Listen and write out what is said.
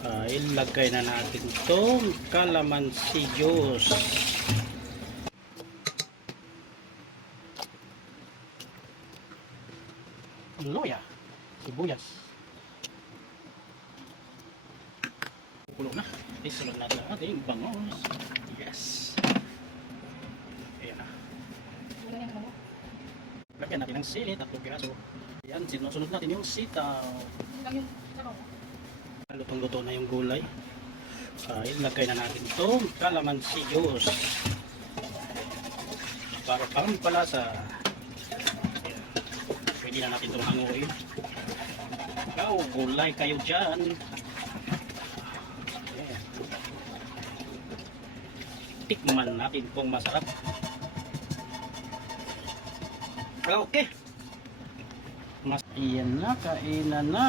Ilagay na natin itong calamansi juice. Luya, sibuyas. Pulo na. Isunod natin ang ating bangos. Yes. Ayan na. Lagyan natin ng sili, 3 piraso. Ayan, sinusunod natin yung sitaw. Lutong-luto na yung gulay. Ilagay na natin itong calamansi juice para pampalasa. Ayan. Pwede na natin itong hanguin. Ikaw, gulay kayo dyan. Ayan. Tikman natin kung masarap. Okay. Ayan na, kainan na.